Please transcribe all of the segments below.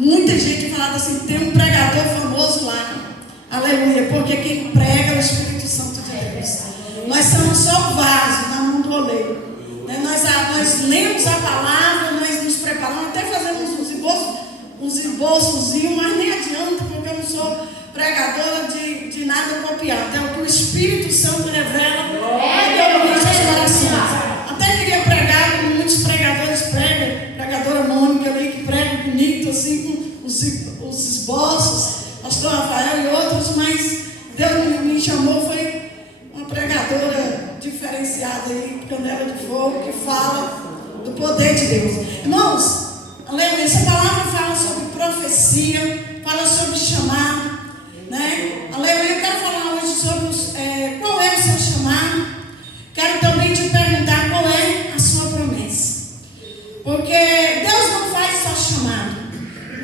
Muita gente falava assim, tem um pregador famoso lá. Aleluia, porque quem prega é o Espírito Santo de Deus. Nós somos só vaso na mão do oleiro. Nós lemos a palavra, nós nos preparamos, até fazemos uns esboçozinhos, mas nem adianta, porque eu não sou pregadora de nada copiado. É o que o Espírito Santo revela em nossos corações. Até queria pregar, como muitos pregadores pregam, pregadora Mônica ali que prega bonito, assim, com os esboços, pastor Rafael e outros, mas Deus me chamou, foi uma pregadora diferenciada aí, canela de fogo, que fala do poder de Deus. Irmãos, aleluia, essa palavra fala sobre profecia, fala sobre chamado, né? Aleluia, eu quero falar hoje sobre qual é o seu chamado. Quero também te perguntar qual é a sua promessa. Porque Deus não faz só chamado.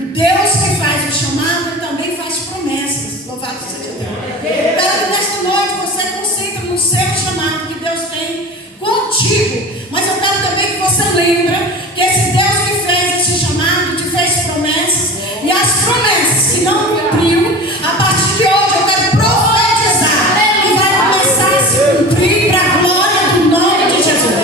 O Deus que faz o chamado também faz promessas. Louvado seja Deus. Quero que nesta noite você concentre no seu chamado que Deus tem contigo. Mas eu quero também que você lembre que esse Deus que fez esse chamado te fez promessas. E as promessas que não cumpriu, a partir de hoje eu quero profetizar que vai começar a se cumprir para a glória do nome de Jesus.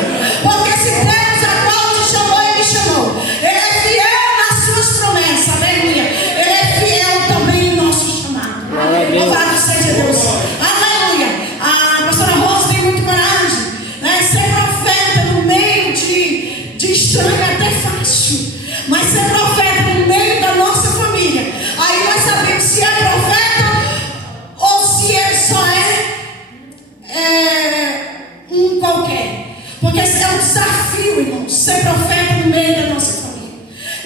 Porque esse Deus a qual te chamou, Ele chamou. Ele é fiel nas suas promessas, aleluia. Ele é fiel também em nosso chamado. Louvado seja Deus. Aleluia. A pastora Rosa tem muita coragem, né? Ser profeta no meio de estranho é até fácil. Mas ser profeta no meio da nossa família, aí nós sabemos se é profeta ou se ele só é um qualquer. Porque esse é um desafio, irmão, ser profeta no meio da nossa família.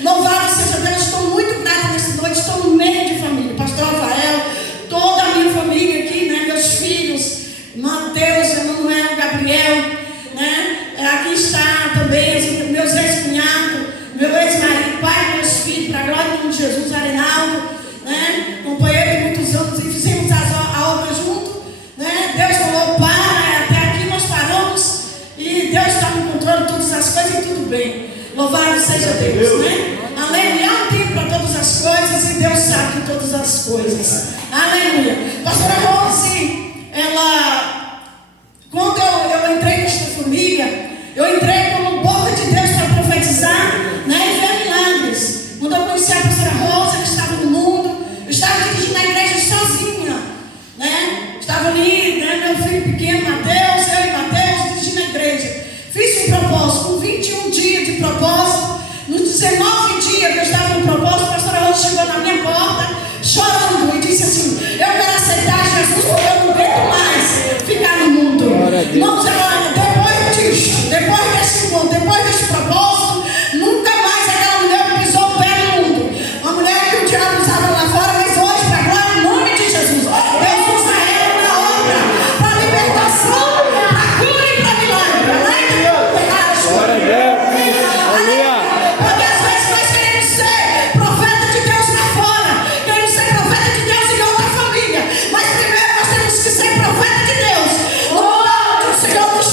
Louvado seja Deus, estou muito grata nessa noite, estou no meio de família. Pastor Rafael, toda a minha família aqui, né? Meus filhos, Mateus, Emanuel, Gabriel, né? Aqui está também meus ex-cunhados, meu ex-marido, pai dos meus filhos, para a glória do nome de Jesus, Arenaldo, né? Companheiro de muitos anos, e fizemos a obra junto, né? Deus falou, para, até aqui nós paramos, e Deus está no controle de todas as coisas e tudo bem. Louvado seja Deus, né? Aleluia, há um tempo para todas as coisas, e Deus sabe de todas as coisas. Aleluia. Pastora Rose, quando eu entrei nesta família, eu entrei como boca de Deus para profetizar, né, e ver milagres. Quando eu conheci a pastora Rosa, que estava no mundo, eu estava dirigindo a igreja sozinha, né? Estava ali, né, meu filho pequeno, Mateus, eu e Mateus, dirigindo a igreja. Fiz um propósito, com 21 dias de propósito. Nos 19 dias que eu estava no propósito, a pastora Rosa chegou na minha porta, chorando, e disse assim, eu quero aceitar Jesus porque eu não aguento mais ficar no mundo. Irmãos, depois desse encontro, depois desse propósito, nunca mais aquela mulher pisou o pé no mundo. Uma mulher que o diabo usava lá fora, mas hoje, para a glória do nome de Jesus, Deus usa ela na obra, para libertação, para cura e para milagre. Glória a Deus. Porque às vezes nós queremos ser profeta de Deus lá fora, queremos ser profeta de Deus em outra família, mas primeiro nós temos que ser profeta de Deus. O Senhor nos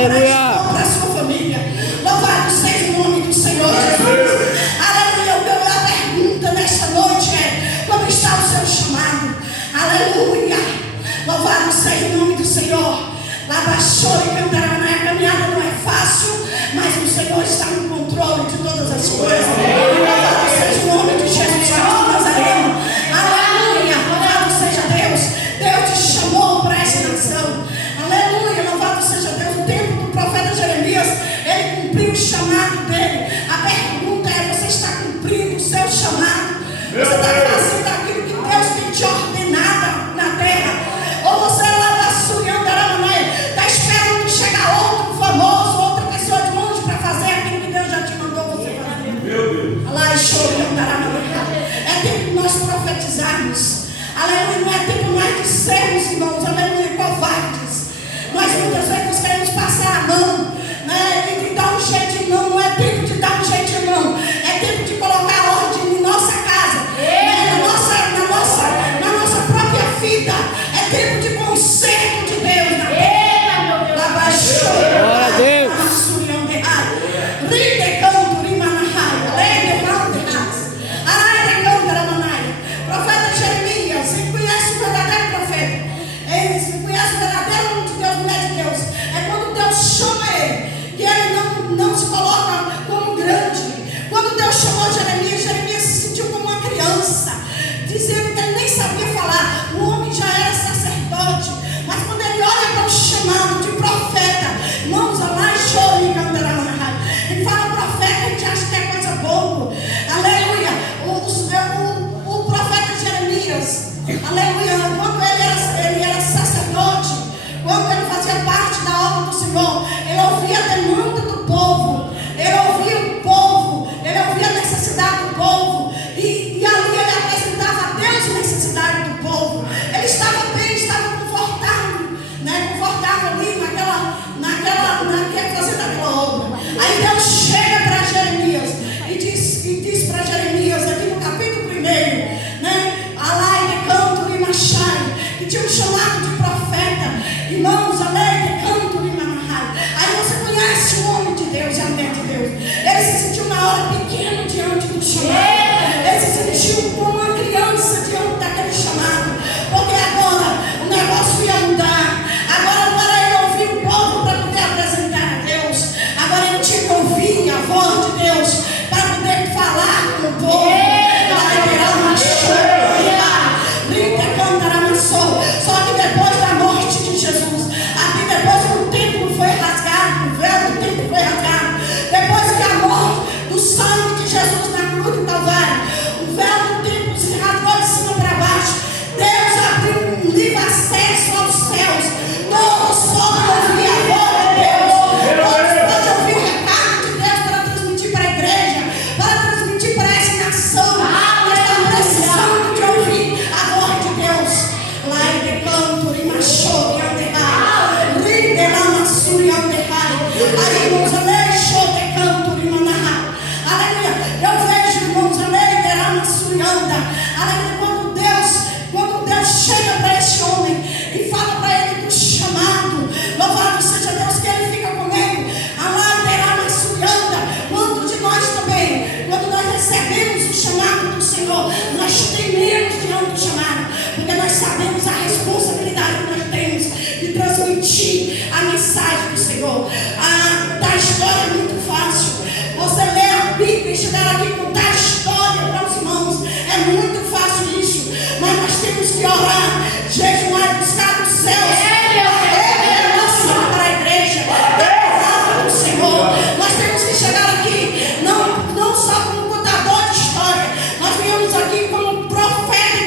Aleluia. para a sua família. Louvado seja o nome do Senhor Jesus. Aleluia. A pergunta nesta noite é: como está o seu chamado? Aleluia. Louvado seja o nome do Senhor. Labaixou e cantará. A caminhada não é fácil, mas o Senhor está no controle de todas as coisas. Louvado seja o nome de Jesus Cristo de Nazareno. Aleluia. Louvado seja Deus. Deus te chamou para essa nação. Aleluia. Louvado seja Deus. O tempo do profeta Jeremias, ele cumpriu o chamado dele. A pergunta é: você está cumprindo o seu chamado? Você está fazendo aquilo que Deus tem te ordenado na terra? Ou você lá está esperando chegar outro famoso, outra pessoa de longe para fazer aquilo que Deus já te mandou você fazer? É tempo de nós profetizarmos. Aleluia. Não é tempo mais de sermos, irmãos, aleluia, covardes. Nós muitas vezes queremos passar a mão, né, e dar um jeito de mão. Não é tempo de dar um jeito de mão. É tempo de colocar ordem em nossa casa, né, na nossa própria vida. É tempo de conserto de Deus na terra. Glória a Deus. Profeta Jeremias, você conhece o verdadeiro profeta? Você conhece o verdadeiro homem de Deus, mulher de Deus? É quando Deus chama ele, que ele não se coloca como grande. Quando Deus chamou Jeremias, Jeremias se sentiu como uma criança, dizendo que ele nem sabia falar. O homem já era sacerdote, mas quando ele olha para o chamado de profeta, irmãos, lá e chora e cantará na rádio. Ele fala profeta, a gente acha que é coisa boa. Aleluia. O profeta Jeremias, aleluia, quando ele era sacerdote, quando ele fazia parte da obra do Senhor, ele ouvia a demanda do povo, ele ouvia o povo, ele ouvia a necessidade do povo, e ali ele apresentava a Deus a necessidade do povo. Ele estava bem, estava confortável, né? Confortável ali fazendo aquela obra. Aí Deus chega para Jeremias e diz para Jeremias, aqui no capítulo 1, né? Alai de canto e machai, que tinha um chamado de profeta. Irmãos, alai de canto e mamahai. Aí você conhece o homem de Deus e a mulher de Deus. Ele se sentiu na hora pequeno diante do chamado. Ele se sentiu como uma criança diante daquele chamado. Porque agora o negócio ia mudar. Agora ele ouvia o povo para poder apresentar a Deus. Agora ele tinha que ouvir a voz de Deus para poder falar com o povo. Só que depois da morte de Jesus, aqui depois que o templo foi rasgado, o véu do templo foi rasgado, depois que a morte do sangue de Jesus na cruz do Calvário, o véu do templo se rasgou de cima para baixo. Deus abriu um livre acesso aos céus. Todos podem ouvir a voz de Deus. Todos podem ouvir o recado de Deus para transmitir para a igreja, para transmitir para essa nação. Nós estamos precisando de ouvir a voz de Deus. Lá de canto e machou de anderrai, rinde lá na sua anderrai. Aí, irmãos, aleixou de canto e manahá. Aleluia. Eu vejo, irmãos, aleluia, lá na sua anda. Aleluia. Quando Deus chega para esse homem e fala para ele do chamado, louvado seja Deus, que ele fica com ele. Aleluia, na sua anda. Quantos de nós também, quando nós recebemos o chamado do Senhor, nós tememos diante do chamado, porque nós sabemos a responsabilidade que nós temos de transmitir a mensagem do Senhor. A história é muito fácil. Você lê a Bíblia e chegar aqui e contar a história para os irmãos. É muito fácil isso. Mas nós temos que orar, jejuar, buscar dos céus. Para a igreja, a palavra do Senhor. Nós temos que chegar aqui, não só como contador de história. Nós viemos aqui como profeta e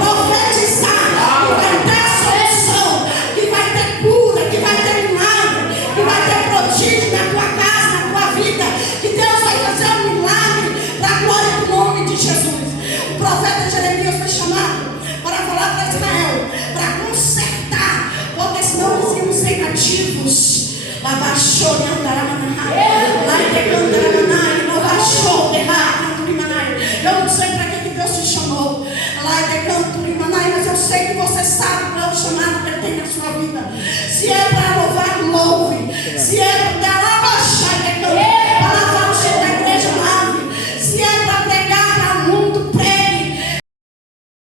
profetizar, que vai ter solução, que vai ter cura, que vai ter milagre, que vai ter prodígio na tua casa, na tua vida, que Deus vai fazer um milagre para a glória do nome de Jesus. O profeta Jeremias foi chamado para falar para Israel, para consertar, porque senão eles iam ser cativos. Abaixou